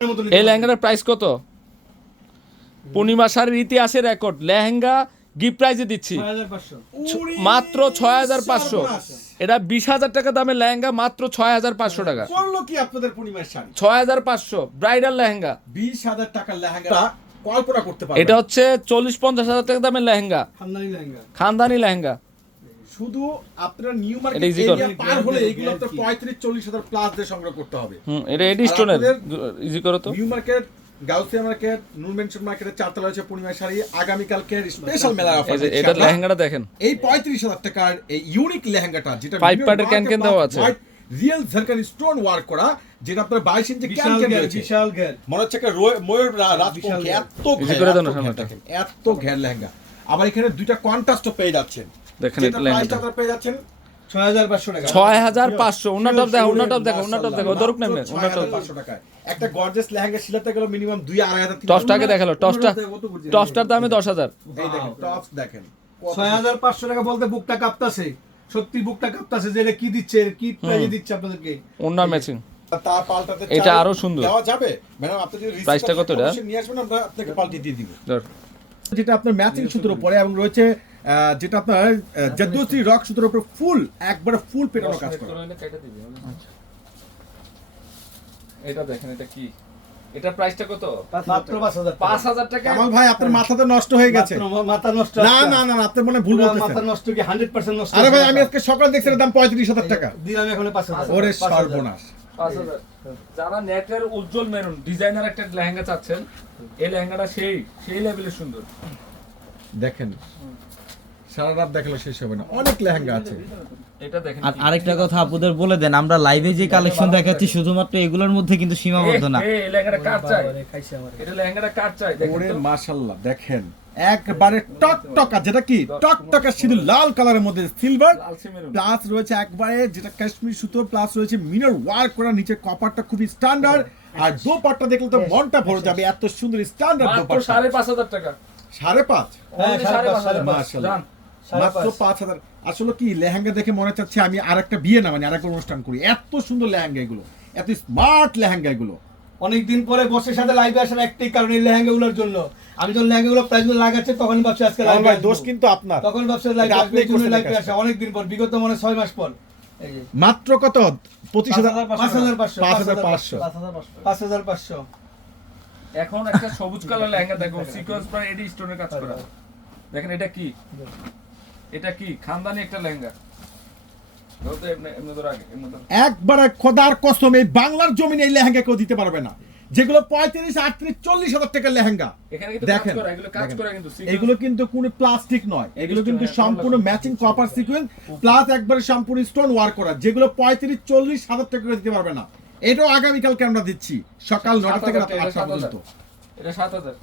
এই লেহেঙ্গাটার প্রাইস কত? পূর্ণিমা শাড়ির ইতিহাসের রেকর্ড লেহেঙ্গা গিফট প্রাইজে দিচ্ছি মাত্র 6500। এটা 20000 টাকা দামের লেহেঙ্গা, মাত্র 6500 টাকা। করলো কি আপনাদের পূর্ণিমার শাড়ি 6500 ব্রাইডাল লেহেঙ্গা, 20000 টাকার লেহেঙ্গা কল্পনা করতে পারবেন। এটা হচ্ছে 40-50 হাজার টাকা দামের লেহেঙ্গা, খানদানি লেহেঙ্গা। শুধু আপনারা নিউ মার্কেট এটা easy করে। এরিয়া পার হলে এগুলো তো 35-40 হাজার প্লাস দিয়ে সংগ্রহ করতে হবে। এটা এডি স্টোনের ইজি করো তো। নিউ মার্কেট, গাউসিয়া মার্কেট, নূর মেনশন মার্কেটের চারতলা হচ্ছে পূর্ণিমা শাড়ি আগামীকালকে স্পেশাল মেলা অফার। এটা লেহেঙ্গাটা দেখেন, এই 35000 টাকার এই ইউনিক লেহেঙ্গাটা যেটা 5 পার্টের ক্যান দেওয়া আছে, রিয়েল ঝারকান স্টোন ওয়ার্ক করা, যেটা আপনার 22 ইঞ্চি ক্যান রয়েছে। বিশাল ঘের, মনে হচ্ছে একটা ময়ূর রাজপক্ষী, এত দেখেন এত ঘের লেহেঙ্গা। আবার এখানে দুইটা কন্ট্রাস্টও পেয়ে যাচ্ছেন। দেখেন যেটা এটা লেহেঙ্গা প্রাইসটা পেয়ে যাচ্ছেন 6500 টাকা। 6500। ওন্নাটপ দেখো, ওন্নাটপ দেখো, ওন্নাটপ দেখো, ধরুক না ওন্নাটপ। 6500 টাকায় একটা গর্জিয়াস লেহেঙ্গা সিলাতে গেল মিনিমাম 2-2500। টপসটাকে দেখালো, টপসটার দামে 10000। এই দেখেন টপস দেখেন 6500 টাকা বলতে বুকটা কাঁপতাছে, সত্যি বুকটা কাঁপতাছে যে এটা কি দিচ্ছে, কি প্রাইজে দিচ্ছে আপনাদেরকে। ওন্না ম্যাচিং, তা পাল্টাতে এটা আরো সুন্দর দেওয়া যাবে ম্যাডাম। আপনি যদি প্রাইসটা কত এটা নিয়ে আসবেন আমরা আপনাকে পাল্টে দিয়ে দিব। ধর যেটা আপনার ম্যাচিং সুতোর উপরে এবং রয়েছে যেটা আপনার জাদ্দুশ্রী রক সুতোর উপরে ফুল একবারে ফুল পেটানো কাজ করা। এটা দেখেন, এটা কি, এটা প্রাইসটা কত? মাত্র 5000 টাকা। কামাল ভাই আপনার মাথাতে নষ্ট হয়ে গেছে। মাথা নষ্ট। না না না আপনি মনে ভুল মাথা বলতেছেন। নষ্ট কি 100% নষ্ট? আরে ভাই আমি আজকে সকালে দেখছি এর দাম 35000 টাকা। দিলাম এখন 5000। ওরে সর্বনাশ। 5000। যারা নেটের উজ্জ্বল মেরুন ডিজাইনার একটা লেহেঙ্গা চাচ্ছেন, এই লেহেঙ্গাটা সেই লেভেলের সুন্দর। দেখেন সারা রাত দেখালে শেষ হবে না, অনেক লেহেঙ্গা আছে। এটা দেখেন। আর আরেকটা কথা আপুদের বলে দেন, আমরা লাইভে যে কালেকশন দেখাচ্ছি শুধুমাত্র এগুলোর মধ্যে কিন্তু সীমাবদ্ধ না। এই লেহেঙ্গাটা কার চাই? এটা লেহেঙ্গাটা কার চাই? দেখেন ওরে তো। মাশাআল্লাহ দেখেন একবারে টকটকা, যেটা কি টকটকা সিঁদুর লাল কালারের মধ্যে সিলভার লালচে মেরুন। প্লাস রয়েছে একবারে যেটা কাশ্মীর সুতো, প্লাস রয়েছে মিনার ওয়ার্ক করা, নিচে কপারটা খুবই স্ট্যান্ডার্ড। আর দোপাট্টা দেখলে তো মনটা ভরে যাবে, এত সুন্দর স্ট্যান্ডার্ড মাত্র দোপাট্টা। 5500 টাকা। 5.5 হ্যাঁ, 5.5 মাশাআল্লাহ মাত্র 5000। আসলে কি লেহেঙ্গা দেখে মনে চাচ্ছে আমি আরেকটা বিয়ে না মানে আরেকটা অনুষ্ঠান করি। এত সুন্দর লেহেঙ্গা এগুলো, এত স্মার্ট লেহেঙ্গা এগুলো। অনেকদিন পরে বসের সাথে লাইভে আসার একটাই কারণ এই লেহেঙ্গাগুলোর জন্য। আমি যখন লেহেঙ্গাগুলো প্রাইসগুলো লাগাচ্ছি তখন ভাবছি আজকে কামাল লাইভে ভাই দোষ কিন্তু আপনার। তখন ভাবছি লাইভে এটা আসবে, আপনিই এই জন্য করছেন লাইভে কাজটা। আসা অনেকদিন পর, বিগত মনে 6 মাস পর। এই যে মাত্র কত? 25000 5500 5500 5500। এখন একটা সবুজ কালার লেহেঙ্গা দেখো, সিকোয়েন্স পর এডি স্টোনের কাজ করা। দেখেন এটা কি, এটা কি খানদানি একটা লেহেঙ্গা। ধরো তো এমনি ধরো আগে, এমনি ধরো। একবারে খোদার কসম এই বাংলার জমিনে এই লেহেঙ্গা কেউ দিতে পারবে না, যেগুলো 35, 38, 40,000 টাকার লেহেঙ্গা। এখানে কিন্তু কাজ দেখেন করা, এগুলো কাজ করা কিন্তু এগুলো কিন্তু কোনো প্লাস্টিক নয়, এগুলো কিন্তু সম্পূর্ণ ম্যাচিং কপার সিকোয়েন্স প্লাস একবারে সম্পূর্ণ স্টোন ওয়ার্ক করা, যেগুলো 35-40,000 টাকা করে দিতে পারবে না। এটাও আগামীকালকে আমরা দিচ্ছি সকাল 9টা থেকে রাত 8টা পর্যন্ত এটা 7000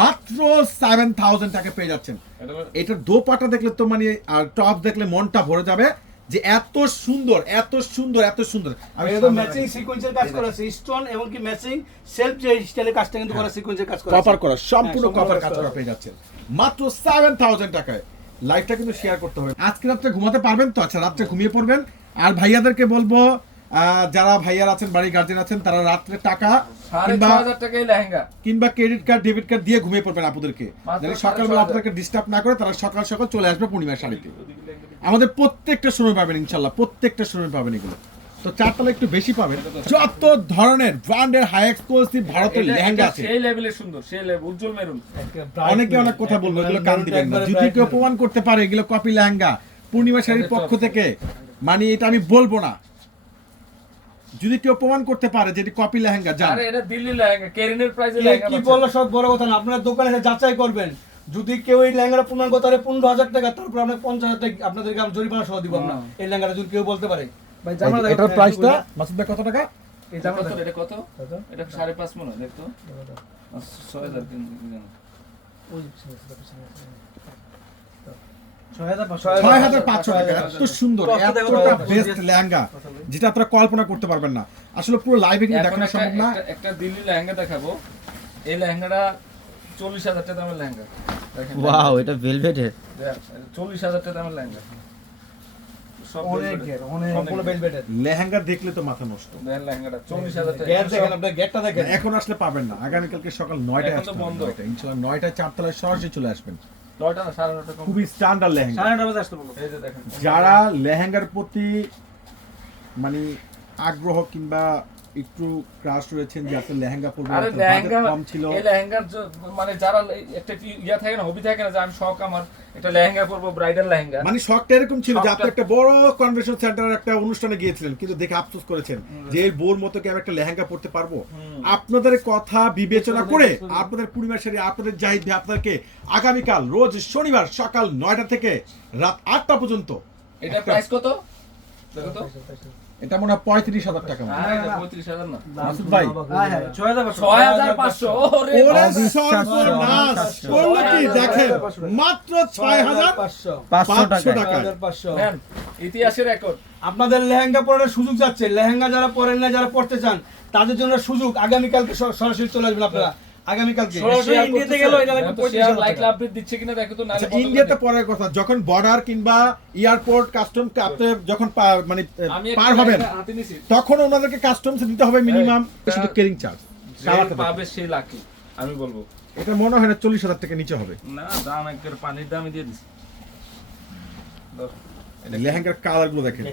মাত্র 7000 টাকা পেয়ে যাচ্ছেন। এটার দোপাটা দেখলে তো মানে আর টপ দেখলে মনটা ভরে যাবে যে এত সুন্দর এত সুন্দর এত সুন্দর। আমি তো ম্যাচিং সিকোয়েন্সের কাজ করা আছে, স্টোন এবং কি ম্যাচিং সেলফ যে স্টাইলের কাজটা কিন্তু করা সিকোয়েন্সের কাজ করা আছে। কপার করা সম্পূর্ণ হ্যাঁ, কপার সম্পূর্ণ কাজ করা। করা পেয়ে যাচ্ছেন মাত্র 7000 টাকায়। লাইভটা কিন্তু শেয়ার করতে হবে। আজকে রাত্রে ঘুমাতে পারবেন তো? আচ্ছা রাত্রে ঘুমিয়ে পড়বেন। আর ভাইয়াদেরকে বলবো যারা ভাইয়ার আছেন, বাড়ির গার্জেন আছেন, তারা রাত্রে টাকা 6500 টাকায় লেহেঙ্গা কিংবা ক্রেডিট কার্ড ডেবিট কার্ড দিয়ে ঘুমিয়ে পড়বেন আপুদেরকে, মাত্র যাতে সকালবেলা 6500 আপনাদেরকে ডিস্টার্ব না করে তারা সকাল সকাল চলে আসবে পূর্ণিমা শাড়িতে। আমাদের প্রত্যেকটা সময় পাবেন ইনশাল্লাহ, প্রত্যেকটা সময় পাবেন এগুলো। তো চারতলা একটু বেশি পাবেন। যত ধরনের ব্র্যান্ডের হাই এক্সক্লুসিভ ভারতের লেহেঙ্গা আছে, সেই লেভেলের সুন্দর, সেই লেভেল উজ্জ্বল মেরুন। অনেকে অনেক কথা বলবো, এগুলো কান দিবেন না। যদি কেউ প্রমাণ করতে পারে এগুলো কপি লেহেঙ্গা পূর্ণিমা শাড়ির পক্ষ থেকে, মানে এটা আমি বলবো না। যদি কেউ প্রমাণ করতে পারে যে এটা কপি লেহেঙ্গা, জান আরে এটা দিল্লি লেহেঙ্গা, কেরিনের প্রাইসে কি লেহেঙ্গা কি পাচ্ছেন। বললো সব বড় কথা না, আপনারা দোকানে এসে যাচাই করবেন। যদি কেউ এই লেহেঙ্গাটা প্রমাণ করতে পারে 15000 টাকা, তারপর আমরা 50000 টাকা আপনাদেরকে আমি জরিমানা সহ দিব। আমরা এই লেহেঙ্গাটা যদি কেউ বলতে পারে ভাই জামা এটার প্রাইসটা মাসুদ ভাই কত টাকা? এই জামা কত এটা কত? এটা 5.5 মনে হয় দেখতো। 6000 কিন্তু জানো। 6500 টাকা। এত সুন্দর এতটা বেস্ট লেহেঙ্গা যেটা আপনারা কল্পনা করতে পারবেন না। আসলে পুরো লাইভে কিন্তু এখন দেখানো সম্ভব না। একটা দিল্লি লেহেঙ্গা দেখাবো। এই লেহেঙ্গাটা 40000 টাকা দামের লেহেঙ্গা। দেখেন ওয়াও, এটা ভেলভেটের। 40000 টাকা দামের লেহেঙ্গা। সব অনেক ঘের, অনেক পুরো velvet-এর। লেহেঙ্গা দেখলে তো মাথা নষ্ট। দেখেন লেহেঙ্গাটা 40,000 টাকা। ঘের দেখেন, আপনার ঘেরটা দেখেন। এখন আসলে পাবেন না, আগামীকালকে সকাল 9টায় এখন তো আসবেন। বন্ধ। ইনশাআল্লাহ 9টায় 4 তলায় সরাসরি চলে আসবেন। 9টা না 9:30 টাকা। খুবই স্ট্যান্ডার্ড লেহেঙ্গা। 9:30 বাজে আসতে বলুন। এই যে দেখেন। যারা লেহেঙ্গার প্রতি মানে আগ্রহ কিংবা একটু ক্রাশ রয়েছেন যে আপনার লেহেঙ্গা পরবেন, আরে আপনার লেহেঙ্গা বাজেট কম ছিল, এই লেহেঙ্গার মানে যারা একটা ইয়া থাকে না, হবি থাকে না যে আমি শখ আমার একটা লেহেঙ্গা পরবো, ব্রাইডাল লেহেঙ্গা। মানে শখটা এরকম ছিল যে আপনি শখটা- একটা বড় কনভেনশন সেন্টারের একটা অনুষ্ঠানে গিয়েছিলেন, কিন্তু দেখে আফসোস করেছেন যে এই বোর মতো কি আমি একটা লেহেঙ্গা পরতে পারবো। আপনাদের কথা বিবেচনা করে আপনাদের পূর্ণিমা শাড়ি, আপনাদের জাহিদ ভাই আপনাদেরকে আগামীকাল রোজ শনিবার সকাল 9টা থেকে রাত 8টা পর্যন্ত এটা প্রাইস কত দেখো তো? এটা মনে হয় 35,000 টাকা মতো। আরে 35,000 না, মাসুদ ভাই, হ্যাঁ, হ্যাঁ, 6,500 6,500। ওরে ওরে বাবা। সর্বনাশ, করলো কি দেখেন, মাত্র 6,500 6,500 টাকা। 6,500 নেন, ইতিহাসের রেকর্ড। আপনাদের লেহেঙ্গা পরার সুযোগ যাচ্ছে। লেহেঙ্গা যারা পরেন না, যারা পড়তে চান, তাদের জন্য সুযোগ। আগামীকালকে সরাসরি চলে আসবেন আপনারা। আগামীকালকে সরাসরি ইন্ডিয়াতে গেল এটা লাগবে 35,000 লাইক টাকা। আপডেট দিচ্ছে কিনা দেখো তো, নালে আচ্ছা, কত ইন্ডিয়াতে করে পরের কথা, যখন বর্ডার কিংবা এয়ারপোর্ট কাস্টম আপনি যখন মানে আমি পার হবেন, হাতে নিছি, তখন ওনাদেরকে কাস্টমস দিতে হবে মিনিমাম শুধু কেরিং চার্জ। যে পাবে সেই লাকি, আমি বলবো এটা মনে হয় না 40,000 টাকা নিচে হবে। না, দাম একবার পানির দামই দিয়ে দিছি। লেহেঙ্গার কালার গুলো দেখেন,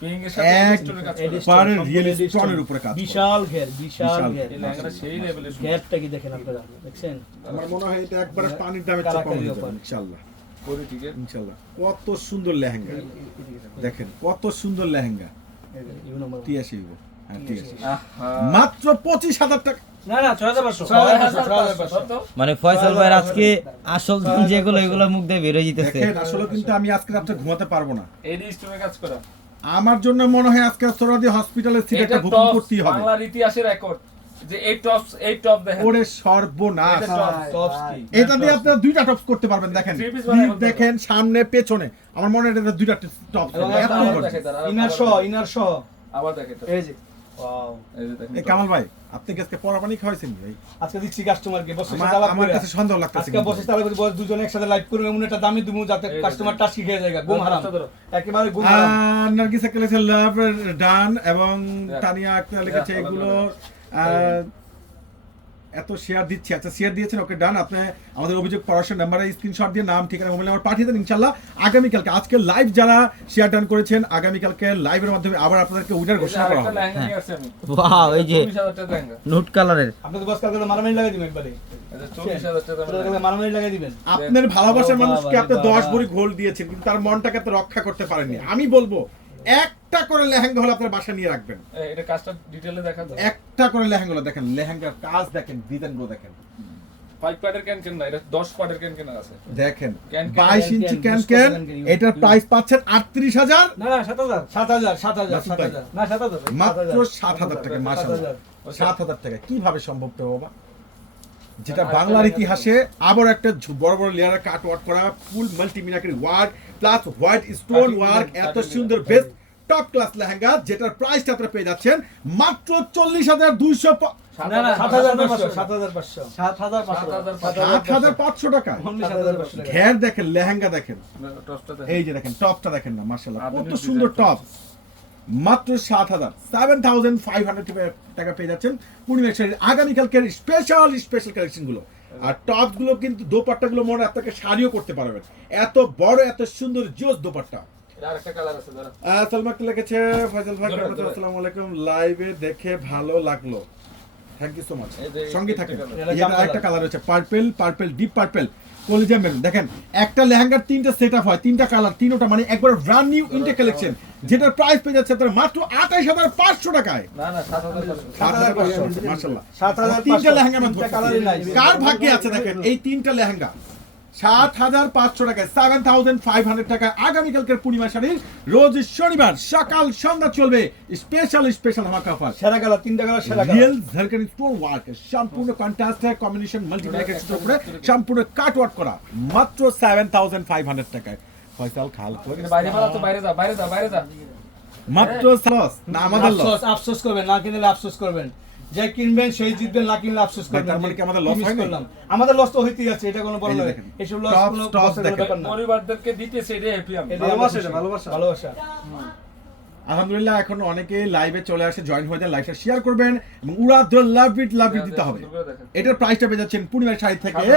পিং এর সাথে এক স্টোনের কাজ এডিস্টোন, করা। পারের সম্পূর্ণ রিয়েল এডিস্টোন। স্টোনের উপরে কাজ করা। বিশাল ঘের, বিশাল বিশাল ঘের। এই লেহেঙ্গাটা সেই লেভেলের ঘেরটা কি দেখেন আপনারা, দেখছেন? আমার মনে হয় এটা একবার পানির দামের চেয়ে কম কালাকারি হয়ে যাবে ব্যাপার। ইনশাআল্লাহ, করে ঠিক আছে। ইনশাআল্লাহ। কত সুন্দর লেহেঙ্গা দেখেন, কত সুন্দর লেহেঙ্গা। ঠিক আছে হ্যাঁ, ঠিক আছে। আহা, মাত্র 25,000 টাকা। না না 6,500 6,500 তো? মানে ফয়সাল ভাই আজকে আসল দাম যেগুলো এগুলো মুখ দিয়ে বের হয়ে যেতেছে। দেখেন আসলে কিন্তু আমি আজকে রাতে ঘুমাতে পারবো না। এই স্টোনের কাজ করা। আমার জন্য মনে হয় আজকে সোরাদি হসপিটালের সিট এটা একটা বুকিং টপ করতেই হবে। বাংলার ইতিহাসের রেকর্ড যে এই টপ দেখেন। ওরে সর্বনাশ, এটা টপ। টপস কি? এটা দিয়ে আপনারা দুইটা টপস করতে পারবেন। দেখেন Three piece বানায় ফেলতে দেখেন সামনে পেছনে, আমার মনে হয় এটা দুইটা টপস। এবং এত আবার সুন্দর। দেখে তারা, ইনার সহ আবার দেখে এটা। এই যে ওয়াও। এই যে দেখেন এই কামাল ভাই, আপনি কি আজকে পরা পানি খাওয়াইছেন ভাই? আজকে দিচ্ছি কাস্টমারকে বসে আমার কাছে সন্দেহ লাগতেছে আজকে কিন্তু। বসে তালা করে বস দুজনে একসাথে লাইভ করব, এমন একটা দামি দিমু যাতে এই কাস্টমার দেখেন। টাস্কি খেয়ে যায়, ঘুম হারাম, আচ্ছা, ধরো। একেবারে ঘুম হারাম। নার্গিসা লিখেছে লাভ ডান, এবং Yeah. তানিয়া আক্তার লিখেছে Yeah, এগুলো আলাদা এত শেয়ার দিচ্ছে। আচ্ছা, শেয়ার দিয়েছেন, ওকে ডান। আপনি আমাদের অভিযোগ পড়াশোনার নাম্বারে স্ক্রিনশট দিয়ে নাম, ঠিকানা, মোবাইল নাম্বার পাঠিয়ে দেন। ইনশাআল্লাহ আগামীকালকে, আজকে লাইভ যারা শেয়ার ডান করেছেন, আগামীকালকে লাইভের মাধ্যমে আবার আপনাদেরকে উইনার ঘোষণা করা আরেকটা হবে। লেহেঙ্গা নিয়ে আসছি আমি। ওয়াও, এই যে 40,000 টাকা লেহেঙ্গা। নুট কালারের আপনাদের বস কালকে মারামারি লাগাই দিবেন একবারে, এই যে 40,000 টাকা কালকে লেহেঙ্গা। মারামারি লাগাই দিবেন। আপনার ভালোবাসার বাবা, মানুষকে আপনি বাবা। 10 ভরি গোল্ড দিয়েছেন, কিন্তু তার মনটাকে তো রক্ষা করতে পারেননি। আমি বলবো একটা করে লেহেঙ্গা হলে আপনার বাসা নিয়ে রাখবেন। এটা কাজটা ডিটেইলে দেখা যায়। একটা করে লেহেঙ্গা হলে দেখেন, লেহেঙ্গার কাজ দেখেন, ডিজাইনগুলো দেখেন, 5 পার্টের ক্যান না, এটা 10 পার্টের ক্যান আছে। দেখেন can 22 inch can, can, can, এটার প্রাইস পাচ্ছেন 38,000, না না 7,000 7,000 মাসুদ ভাই। 7,000 না 7,000 মাত্র 7,000 টাকা। মাশাআল্লাহ, 7,000 টাকা কিভাবে সম্ভব তো বাবা? যেটা বাংলার ইতিহাসে আবার একটা বড় বড় লেয়ারের কাট ওয়ার্ক করা, ফুল মাল্টিমিনারি work plus white stone work, এত সুন্দর বেস্ট টপ ক্লাস লেহেঙ্গা, যেটার প্রাইসটা আপনারা পেয়ে যাচ্ছেন মাত্র 40,200, না না 7,500 7,500 7,500 টাকা। only 7,500 টাকা। ঘের দেখেন, লেহেঙ্গা দেখেন, টপটা এই যে দেখেন টপটা দেখেন না, মাশাআল্লাহ কত আধুনিক সুন্দর design টপ। মাত্র 7,500 টাকা পেয়ে যাচ্ছেন পূর্ণিমা শাড়ির আগামীকালকের স্পেশাল কালেকশন গুলো। আর টপ গুলো কিন্তু দোপাট্টা গুলো মনে হয় আপনাকে শাড়িও করতে পারবেন, এত বড় এত সুন্দর জোস দোপাট্টা। এটা আরেকটা কালার আছে দাঁড়া। সালমা আক্তার লিখেছে, ফয়সাল ভাই ধরো, ধরো। আসসালামু আলাইকুম, লাইভে দেখে ভালো লাগলো, থ্যাংক ইউ সো মাচ। এই যে সঙ্গে একটা থাকেন। colour। এটা এই জাম একটা colour। কালার হচ্ছে পার্পল ডিপ পার্পল কলিজা মেরুন। দেখেন একটা লেহেঙ্গার তিনটা সেটআপ হয়, তিনটা কালার, তিনটা মানে একবার ব্র্যান্ড নিউ ইনটেক কালেকশন, যেটার প্রাইস পেয়ে যাচ্ছে আপনার মাত্র 28,500 টাকায়। না না 7,500। 7,500 মাশাআল্লাহ। 7,500 তিনটা লেহেঙ্গা মধ্যে তিনটা কালারই নাই। কার ভাগ্যে আছে দেখেন এই তিনটা লেহেঙ্গা 7,500 টাকায়, 7,500 টাকায় আগামীকালকের পূর্ণিমা শাড়ির রোজ শনিবার সকাল সন্ধ্যা চলবে স্পেশাল ধামাকা অফার। সেরা কালার, তিনটা কালার সেরা কালার। রিয়েল ঝারখানি স্টোন ওয়ার্ক, সম্পূর্ণ কন্ট্রাস্ট কম্বিনেশন মাল্টিপ্লেক্স উপরে সম্পূর্ণ কাট ওয়ার্ক করা, মাত্র 7,500 টাকায়। ফয়সাল খাল করে কিন্তু বাইরে ফালা তো, বাইরে যা বাইরে যা বাইরে যা। মাত্র লস না আমাদের লস। আফসোস করবেন, না কিনলে আফসোস করবেন। যে কিনবেন সেই জিতবেন, না কিনলে আফসোস ভাই, করবেন। তার মানে কি আমাদের loss মিস হয় নাই? করলাম। আমাদের লস তো হইতেই আছে, এটা কোনো বড় এই যে নয়। দেখেন। এসব লস Top কোনো stop বছরের দেখেন। ব্যাপার না। পরিবারদেরকে দিতেছে এটা হ্যাপি আমি। এটা ভালোবাসা, আমরা এটা ভালোবাসা। ভালোবাসা। আলহামদুলিল্লাহ এখন অনেকে লাইভে চলে আসে, জয়েন হয়ে যান, লাইভটা শেয়ার করবেন এবং উড়াধুরা লাভ ইট দিতে হবে। সুন্দর করে দেখেন। এটার প্রাইসটা পেয়ে যাচ্ছেন পূর্ণিমার শাড়ি থেকে